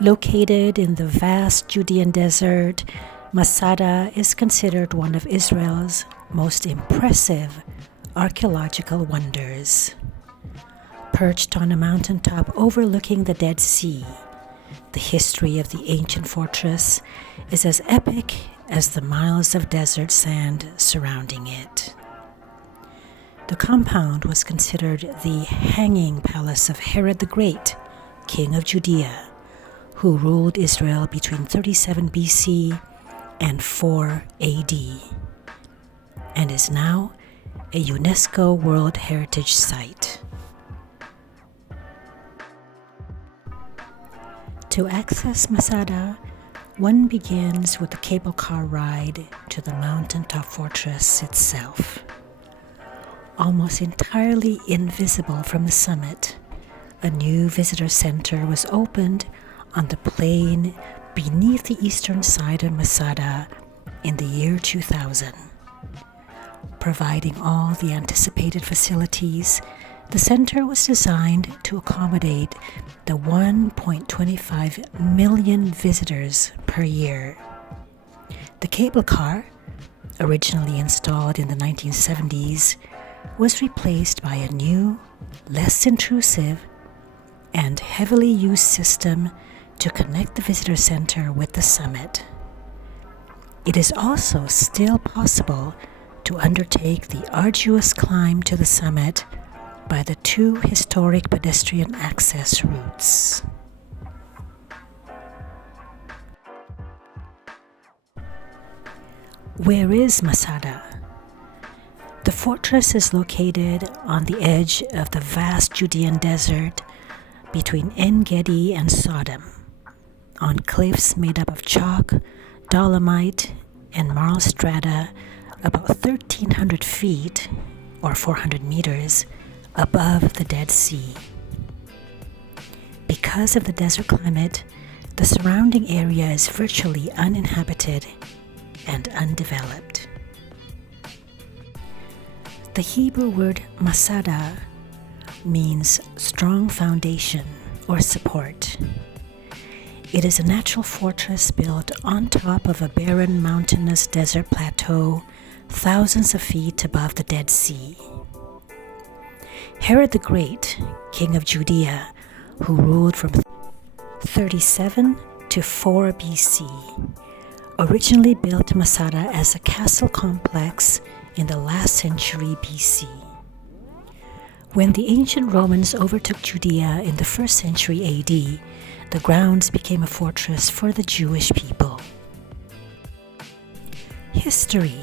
Located in the vast Judean desert, Masada is considered one of Israel's most impressive archaeological wonders. Perched on a mountaintop overlooking the Dead Sea, the history of the ancient fortress is as epic as the miles of desert sand surrounding it. The compound was considered the hanging palace of Herod the Great, king of Judea, who ruled Israel between 37 BC and 4 AD, and is now a UNESCO World Heritage Site. To access Masada, one begins with a cable car ride to the mountaintop fortress itself. Almost entirely invisible from the summit, a new visitor center was opened on the plain beneath the eastern side of Masada in the year 2000. Providing all the anticipated facilities, the center was designed to accommodate the 1.25 million visitors per year. The cable car, originally installed in the 1970s, was replaced by a new, less intrusive, and heavily used system to connect the visitor center with the summit. It is also still possible to undertake the arduous climb to the summit by the two historic pedestrian access routes. Where is Masada? The fortress is located on the edge of the vast Judean desert between En Gedi and Sodom, on cliffs made up of chalk, dolomite, and marl strata about 1,300 feet, or 400 meters, above the Dead Sea. Because of the desert climate, the surrounding area is virtually uninhabited and undeveloped. The Hebrew word Masada means strong foundation or support. It is a natural fortress built on top of a barren mountainous desert plateau thousands of feet above the Dead Sea. Herod the Great, king of Judea, who ruled from 37 to 4 BC, originally built Masada as a castle complex in the last century BC. When the ancient Romans overtook Judea in the 1st century AD, the grounds became a fortress for the Jewish people. History.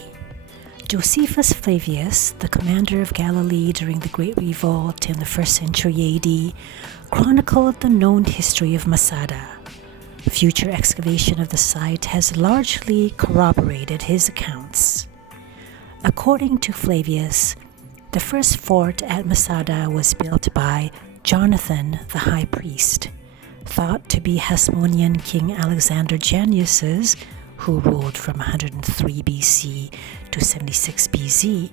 Josephus Flavius, the commander of Galilee during the Great Revolt in the 1st century AD, chronicled the known history of Masada. Future excavation of the site has largely corroborated his accounts. According to Flavius, the first fort at Masada was built by Jonathan the high priest, thought to be Hasmonean King Alexander Janice's, who ruled from 103 BC to 76 BC.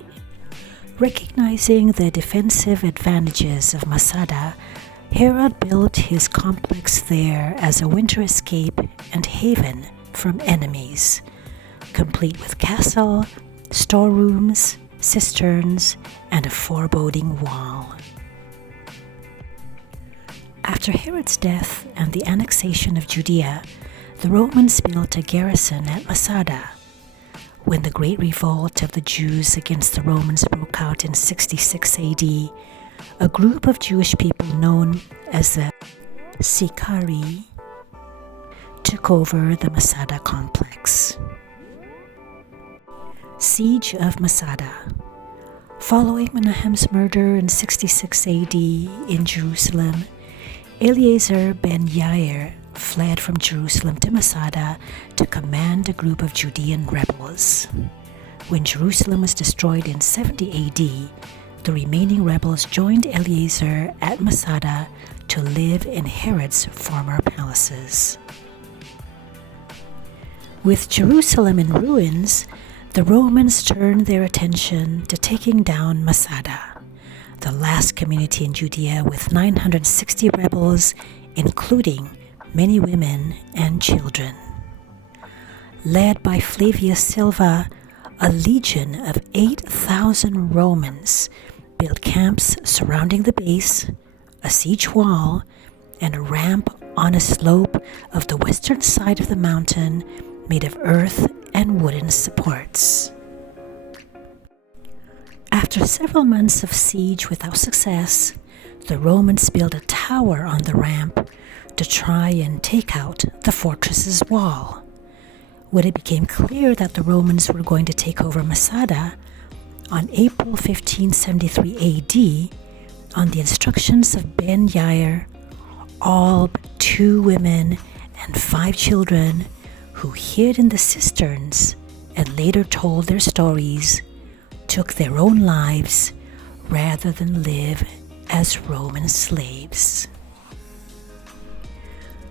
Recognizing the defensive advantages of Masada, Herod built his complex there as a winter escape and haven from enemies, complete with castle, storerooms, cisterns, and a foreboding wall. After Herod's death and the annexation of Judea, the Romans built a garrison at Masada. When the Great Revolt of the Jews against the Romans broke out in 66 AD, a group of Jewish people known as the Sicarii took over the Masada complex. Siege of Masada. Following Menahem's murder in 66 AD in Jerusalem, Eleazar ben Yair fled from Jerusalem to Masada to command a group of Judean rebels. When Jerusalem was destroyed in 70 AD, the remaining rebels joined Eleazar at Masada to live in Herod's former palaces. With Jerusalem in ruins, the Romans turned their attention to taking down Masada, the last community in Judea with 960 rebels, including many women and children. Led by Flavius Silva, a legion of 8,000 Romans built camps surrounding the base, a siege wall, and a ramp on a slope of the western side of the mountain made of earth and wooden supports. After several months of siege without success, the Romans built a tower on the ramp to try and take out the fortress's wall. When it became clear that the Romans were going to take over Masada, on April 1573 AD, on the instructions of Ben Yair, all but 2 women and 5 children who hid in the cisterns and later told their stories took their own lives rather than live as Roman slaves.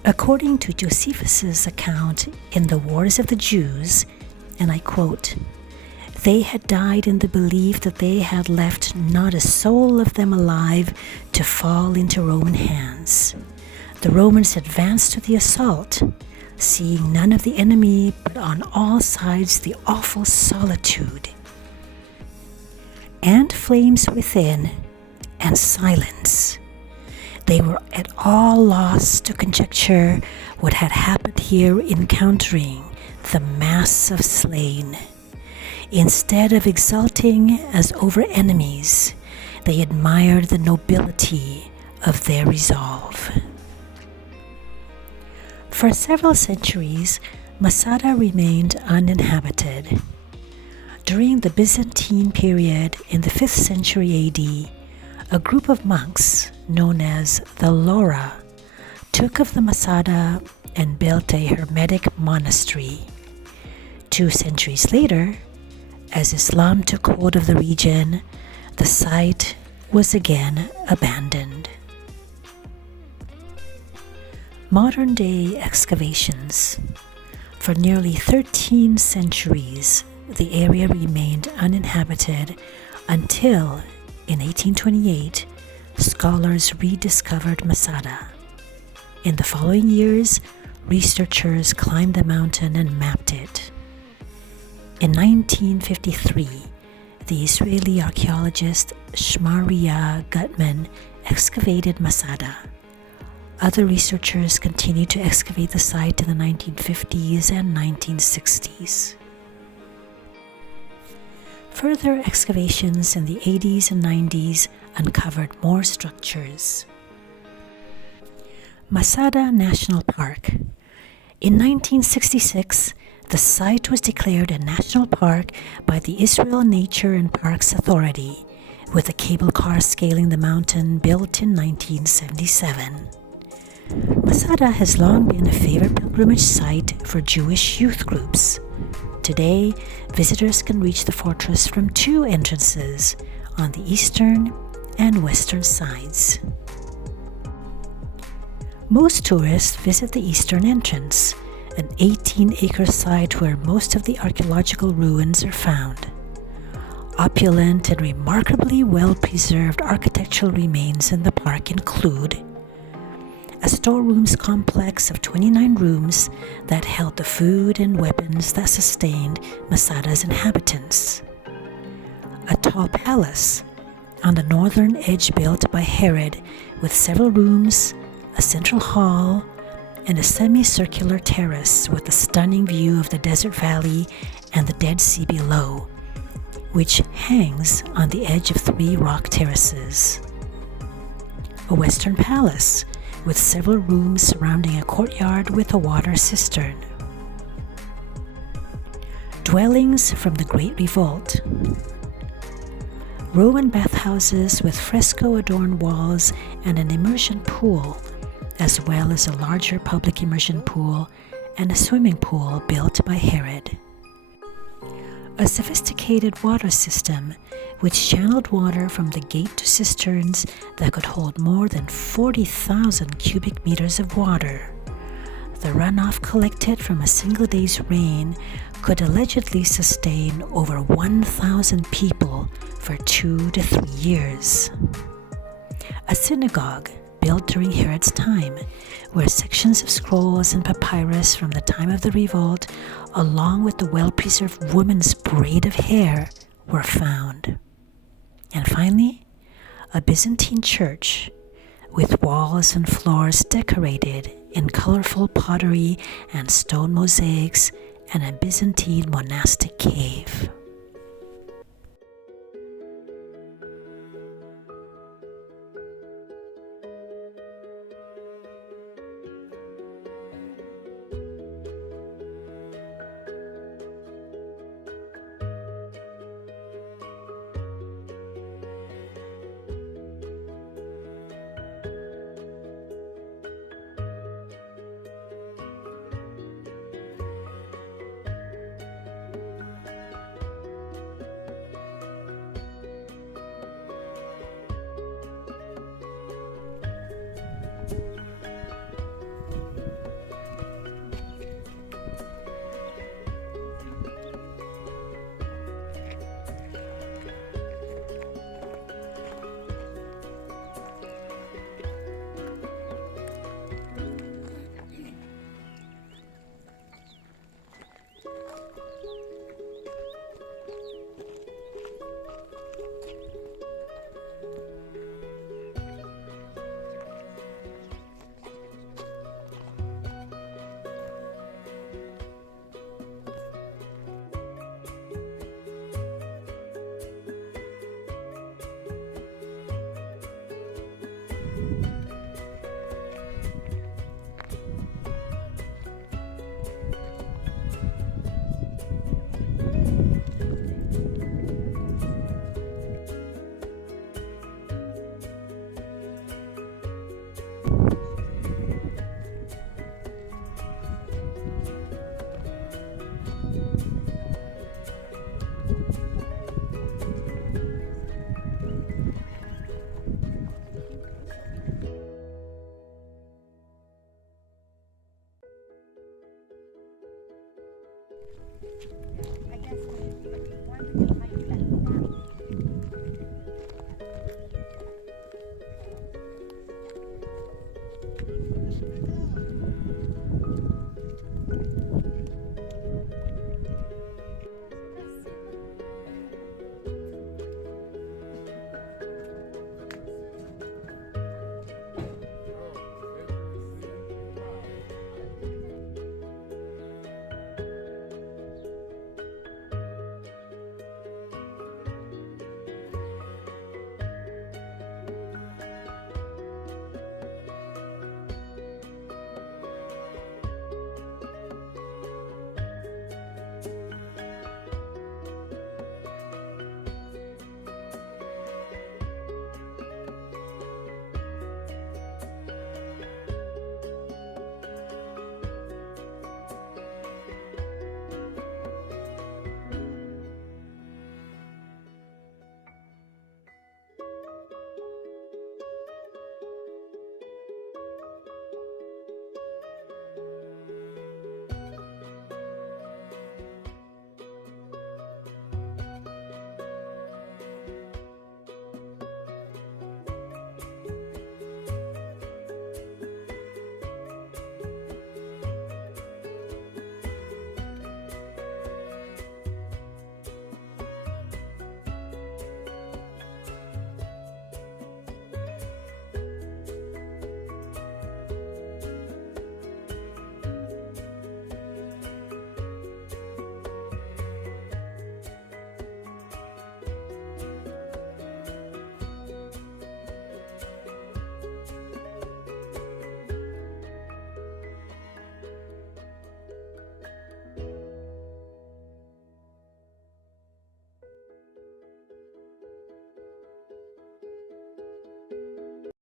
According to Josephus's account in The Wars of the Jews, and I quote, "They had died in the belief that they had left not a soul of them alive to fall into Roman hands. The Romans advanced to the assault, seeing none of the enemy, but on all sides the awful solitude, and flames within, and silence. They were at all loss to conjecture what had happened here, encountering the mass of slain. Instead of exulting as over enemies, they admired the nobility of their resolve." For several centuries, Masada remained uninhabited. During the Byzantine period in the 5th century AD, a group of monks known as the Laura took of the Masada and built a hermetic monastery. 2 centuries later, as Islam took hold of the region, the site was again abandoned. Modern-day excavations. For nearly 13 centuries, the area remained uninhabited until, in 1828, scholars rediscovered Masada. In the following years, researchers climbed the mountain and mapped it. In 1953, the Israeli archaeologist Shmaria Gutman excavated Masada. Other researchers continued to excavate the site in the 1950s and 1960s. Further excavations in the 80s and 90s uncovered more structures. Masada National Park. In 1966, the site was declared a national park by the Israel Nature and Parks Authority, with a cable car scaling the mountain built in 1977. Masada has long been a favorite pilgrimage site for Jewish youth groups. Today, visitors can reach the fortress from 2 entrances on the eastern and western sides. Most tourists visit the eastern entrance, an 18-acre site where most of the archaeological ruins are found. Opulent and remarkably well-preserved architectural remains in the park include a storerooms complex of 29 rooms that held the food and weapons that sustained Masada's inhabitants, a tall palace on the northern edge built by Herod with several rooms, a central hall, and a semicircular terrace with a stunning view of the desert valley and the Dead Sea below, which hangs on the edge of 3 rock terraces. A western palace with several rooms surrounding a courtyard with a water cistern. Dwellings from the Great Revolt. Roman bathhouses with fresco-adorned walls and an immersion pool, as well as a larger public immersion pool and a swimming pool built by Herod. A sophisticated water system which channeled water from the gate to cisterns that could hold more than 40,000 cubic meters of water. The runoff collected from a single day's rain could allegedly sustain over 1,000 people for 2 to 3 years. A synagogue built during Herod's time, where sections of scrolls and papyrus from the time of the revolt, along with the well-preserved woman's braid of hair, were found. And finally, a Byzantine church with walls and floors decorated in colorful pottery and stone mosaics, and a Byzantine monastic cave.